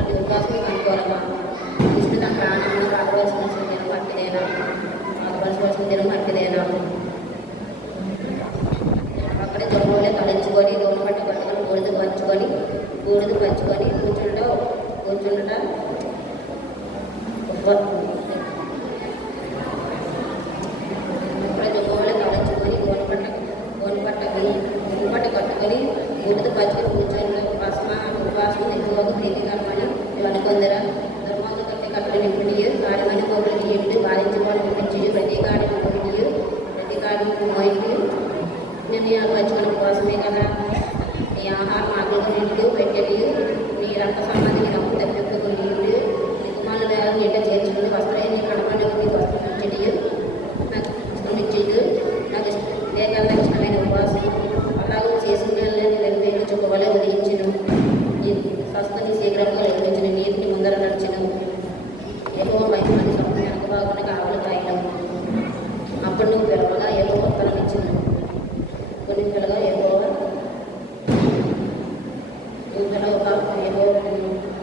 అటు ఉపవాసం కనుకోవాలమ్మా విష్ణు తన ప్రాణంలో కాకవలసిన దినం అట్టిదేనా కాకవలసిన దినం అట్టిదేనా అక్కడే దొంగలే తలంచుకొని దోమ పట్టు పట్టుకొని బూడిద పంచుకొని బూడిద పంచుకొని కూర్చుంట కూర్చుంట. அவர்களுடைய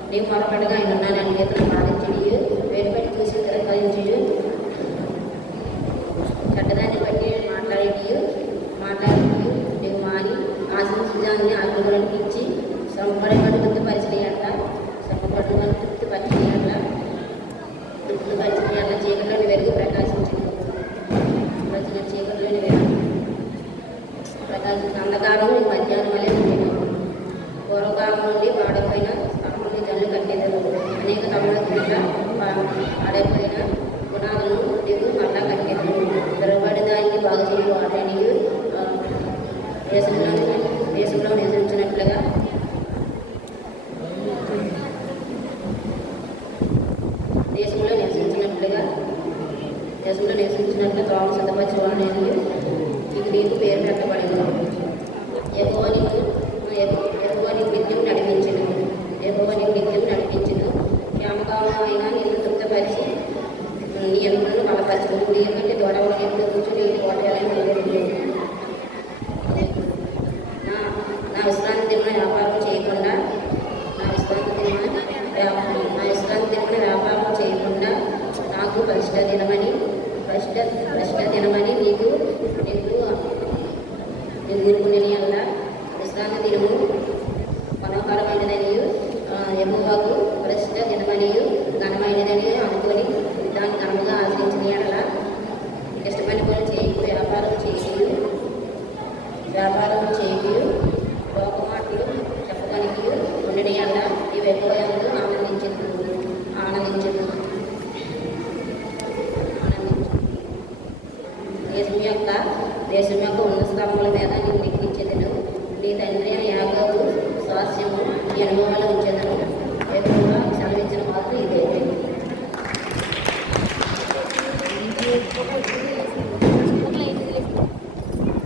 నీ మొరపడగా ఆయన ఉన్నానని ఈతను బాధించడి వేరుపడి చూసి తిరస్కరించడు. చెడ్డదాన్ని బట్టి మాట్లాడి మాట్లాడి నీవు మాని ఆశించడాన్ని ఆజ్ఞలను ఇచ్చి శ్రమపడేవాడు తృప్తి పరిచయంట శ్రమపడేవాడు తృప్తి పరిచయంట తృప్తి పరిచయంట చీకట్లోని వెలుగు ప్రకాశించింది ప్రజల చీకట్లోని వెలుగు ప్రకాశించిన అంధకారం మధ్యాహ్నం వల్లే పూర్వకాలం నుండి అనేక తమ్ముల కింద గుణాలను నీకు మళ్ళా కట్టేది తిరగబడి దానికి బాగు చేయు వాటిని దేశంలో దేశంలో నివసించినట్లుగా. దేశంలో నివసించినట్లుగా దేశంలో నివసించినట్లు తాము సిద్ధపరచేవాడు నేను ఇది నీకు పేరు పెట్టబడింది. ఎక్కువ నీకు ఎక్కువ బలపరచను నీ ఎప్పుడు కూర్చొని నీ కోటాలని నా నా విశ్రాంతి దిన వ్యాపారం చేయకుండా నా విశ్రాంతి దిన నా విశ్రాంతి దిన వ్యాపారం చేయకుండా నాకు పరిష్ట దినమని పరిష్ట పరిష్ట దినమని నీకు నీకు నీకు ఊరుకునే అల్లా విశ్రాంతి దినము మనోహరమైనదని ఎగువకు వ్యాపారం చేయు లోకమాటలు చెప్పగలిగి ఉండడం వల్ల ఈ వ్యవహారంలో ఆనందించదు ఆనందించదు దేశం యొక్క దేశం యొక్క ఉన్న స్తంభాల మీద నీవు లెక్కించదను నీ తండ్రి అయిన యాగవు స్వాస్యము నీ అనుభవాలు ఉంచదను. ఎక్కువగా సెలవించిన మాత్రం ఇదే.